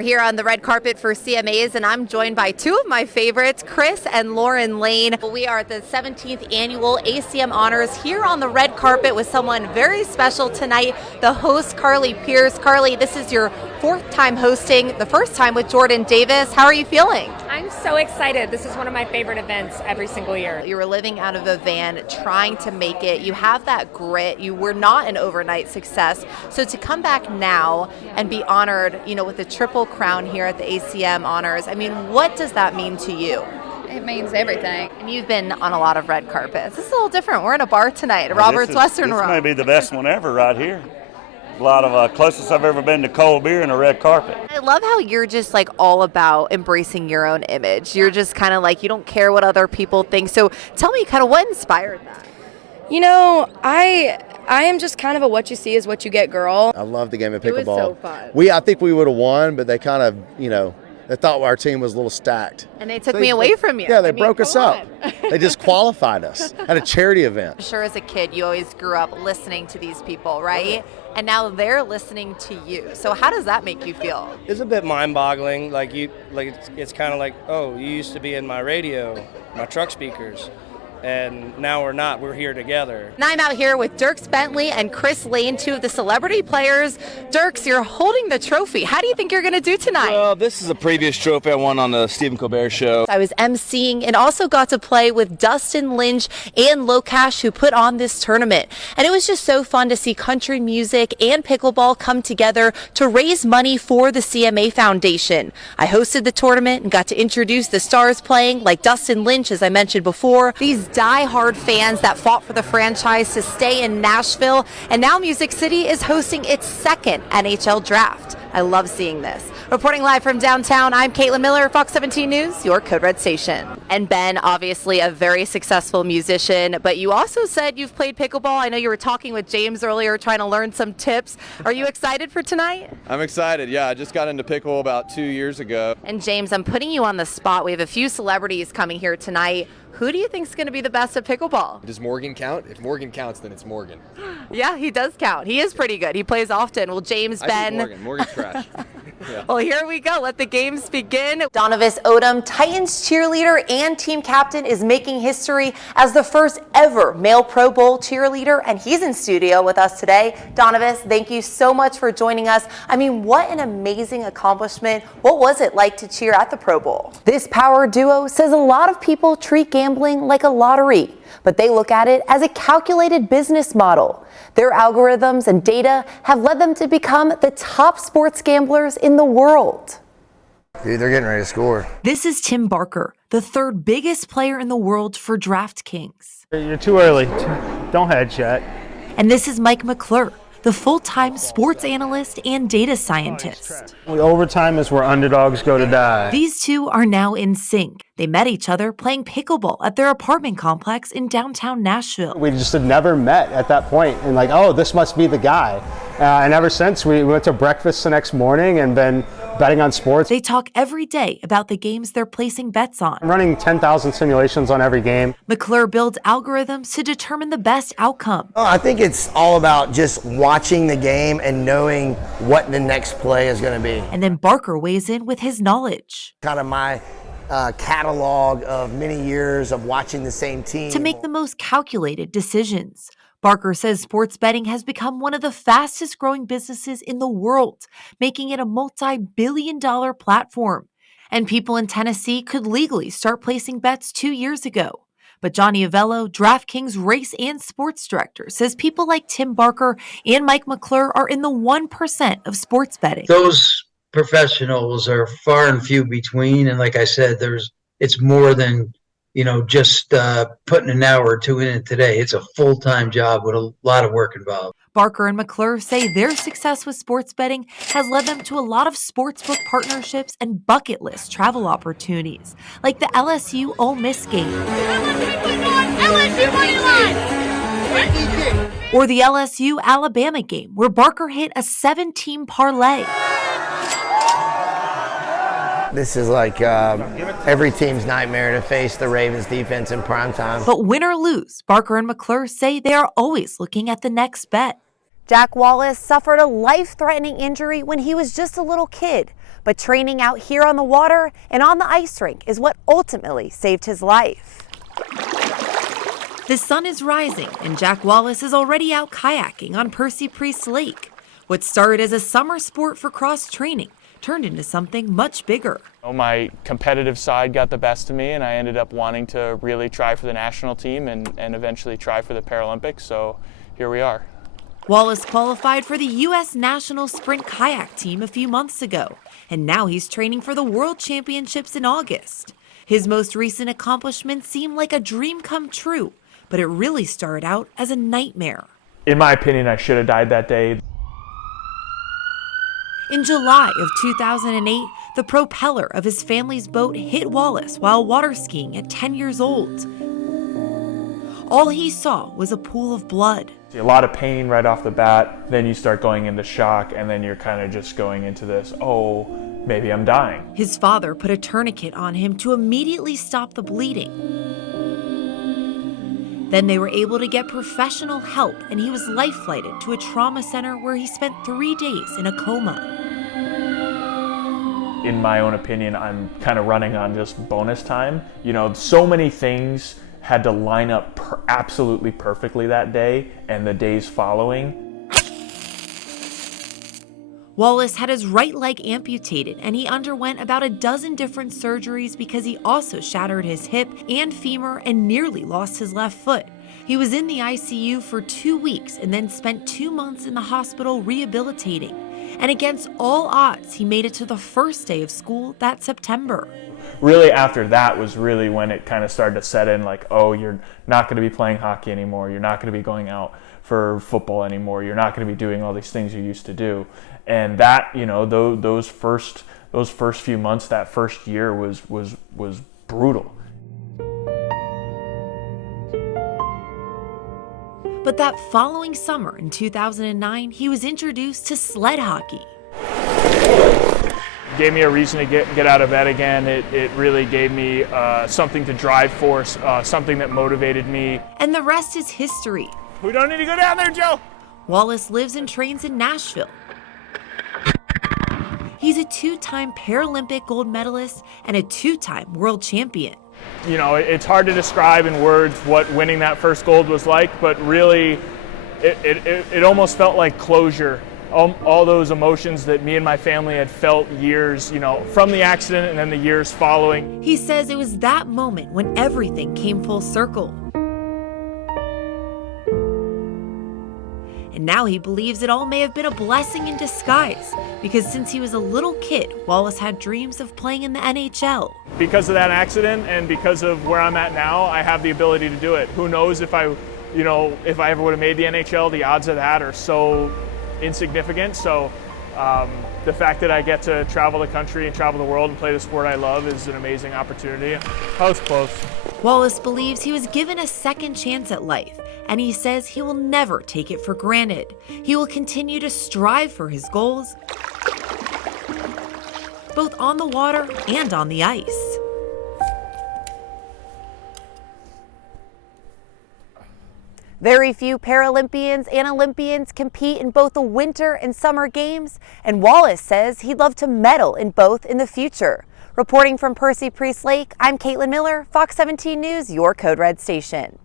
We're here on the red carpet for CMAs, and I'm joined by two of my favorites, Chris and Lauren Lane. We are at the 17th annual ACM Honors here on the red carpet with someone very special tonight, the host, Carly Pierce. Carly, this is your fourth time hosting, the first time with Jordan Davis. How are you feeling? I'm so excited. This is one of my favorite events every single year. You were living out of a van, trying to make it. You have that grit. You were not an overnight success. So to come back now and be honored, with the triple crown here at the ACM Honors, I mean, what does that mean to you? It means everything. And you've been on a lot of red carpets. This is a little different. We're in a bar tonight, Robert's Western Row. This may be the best one ever right here. A lot of closest I've ever been to cold beer and a red carpet. I love how you're just like all about embracing your own image. You're just kind of like, you don't care what other people think. So tell me kind of what inspired that? I am just kind of a what you see is what you get girl. I love the game of pickleball. It was so fun. I think we would have won, but they kind of, they thought our team was a little stacked. And they took me away from you. Yeah, they broke us up. They disqualified us at a charity event. I'm sure as a kid, you always grew up listening to these people, right? And now they're listening to you. So how does that make you feel? It's a bit mind-boggling. It's kind of like, oh, you used to be in my radio, my truck speakers. And now we're not. We're here together. And I'm out here with Dirks Bentley and Chris Lane, two of the celebrity players. Dirks, you're holding the trophy. How do you think you're going to do tonight? Well, this is a previous trophy I won on the Stephen Colbert show. I was emceeing and also got to play with Dustin Lynch and Locash, who put on this tournament. And it was just so fun to see country music and pickleball come together to raise money for the CMA Foundation. I hosted the tournament and got to introduce the stars playing, like Dustin Lynch, as I mentioned before. These die-hard fans that fought for the franchise to stay in Nashville, and now Music City is hosting its second NHL draft. I love seeing this. Reporting live from downtown, I'm Kaitlin Miller, Fox 17 News, your Code Red station. And Ben, obviously a very successful musician, but you also said you've played pickleball. I know you were talking with James earlier trying to learn some tips. Are you excited for tonight? I'm excited, yeah. I just got into pickle about 2 years ago. And James, I'm putting you on the spot. We have a few celebrities coming here tonight. Who do you think is going to be the best at pickleball? Does Morgan count? If Morgan counts, then it's Morgan. Yeah, he does count. He is pretty good. He plays often. Well, James, Ben. Morgan's trash. Yeah. Well, here we go. Let the games begin. Donovan Odom, Titans cheerleader and team captain, is making history as the first ever male Pro Bowl cheerleader, and he's in studio with us today. Donovan, thank you so much for joining us. I mean, what an amazing accomplishment. What was it like to cheer at the Pro Bowl? This power duo says a lot of people treat gambling like a lottery, but they look at it as a calculated business model. Their algorithms and data have led them to become the top sports gamblers in the world. Dude, they're getting ready to score. This is Tim Barker, the third biggest player in the world for DraftKings. You're too early. Don't hedge yet. And this is Mike McClure, the full-time sports analyst and data scientist. Overtime is where underdogs go to die. These two are now in sync. They met each other playing pickleball at their apartment complex in downtown Nashville. We just had never met at that point, and this must be the guy. And ever since, we went to breakfast the next morning and been betting on sports. They talk every day about the games they're placing bets on. I'm running 10,000 simulations on every game. McClure builds algorithms to determine the best outcome. I think it's all about just watching the game and knowing what the next play is going to be. And then Barker weighs in with his knowledge. Kind of my catalog of many years of watching the same team. To make the most calculated decisions. Barker says sports betting has become one of the fastest growing businesses in the world, making it a multi-billion-dollar platform. And people in Tennessee could legally start placing bets 2 years ago. But Johnny Avello, DraftKings race and sports director, says people like Tim Barker and Mike McClure are in the 1% of sports betting. Those professionals are far and few between, and like I said, it's more than just putting an hour or two in it today. It's a full-time job with a lot of work involved. Barker and McClure say their success with sports betting has led them to a lot of sportsbook partnerships and bucket list travel opportunities, like the LSU Ole Miss game. Or the LSU Alabama game, where Barker hit a 7-team parlay. This is like every team's nightmare to face the Ravens defense in primetime. But win or lose, Barker and McClure say they are always looking at the next bet. Jack Wallace suffered a life-threatening injury when he was just a little kid, but training out here on the water and on the ice rink is what ultimately saved his life. The sun is rising and Jack Wallace is already out kayaking on Percy Priest Lake. What started as a summer sport for cross-training turned into something much bigger. My competitive side got the best of me, and I ended up wanting to really try for the national team and eventually try for the Paralympics, so here we are. Wallace qualified for the U.S. National Sprint Kayak Team a few months ago, and now he's training for the World Championships in August. His most recent accomplishments seem like a dream come true, but it really started out as a nightmare. In my opinion, I should have died that day. In July of 2008, the propeller of his family's boat hit Wallace while water skiing at 10 years old. All he saw was a pool of blood. A lot of pain right off the bat, then you start going into shock, and then you're kind of just going into this, oh, maybe I'm dying. His father put a tourniquet on him to immediately stop the bleeding. Then they were able to get professional help, and he was life-flighted to a trauma center where he spent 3 days in a coma. In my own opinion, I'm kind of running on just bonus time. You know, so many things had to line up absolutely perfectly that day and the days following. Wallace had his right leg amputated, and he underwent about a dozen different surgeries because he also shattered his hip and femur and nearly lost his left foot. He was in the ICU for 2 weeks and then spent 2 months in the hospital rehabilitating. And against all odds, he made it to the first day of school that September. Really after that was really when it kind of started to set in, like, oh, you're not going to be playing hockey anymore. You're not going to be going out for football anymore. You're not going to be doing all these things you used to do. And that, you know, those first few months, that first year was brutal. But that following summer in 2009, he was introduced to sled hockey. Gave me a reason to get out of bed again. It really gave me something to drive for, something that motivated me. And the rest is history. We don't need to go down there, Joe. Wallace lives and trains in Nashville. He's a 2-time Paralympic gold medalist and a 2-time world champion. You know, it's hard to describe in words what winning that first gold was like, but really it almost felt like closure. All those emotions that me and my family had felt years, you know, from the accident and then the years following. He says it was that moment when everything came full circle. And now he believes it all may have been a blessing in disguise, because since he was a little kid, Wallace had dreams of playing in the NHL. Because of that accident and because of where I'm at now, I have the ability to do it. Who knows if I ever would have made the NHL, the odds of that are so insignificant. So the fact that I get to travel the country and travel the world and play the sport I love is an amazing opportunity. I was close. Wallace believes he was given a second chance at life, and he says he will never take it for granted. He will continue to strive for his goals, both on the water and on the ice. Very few Paralympians and Olympians compete in both the Winter and Summer Games, and Wallace says he'd love to medal in both in the future. Reporting from Percy Priest Lake, I'm Kaitlin Miller, Fox 17 News, your Code Red station.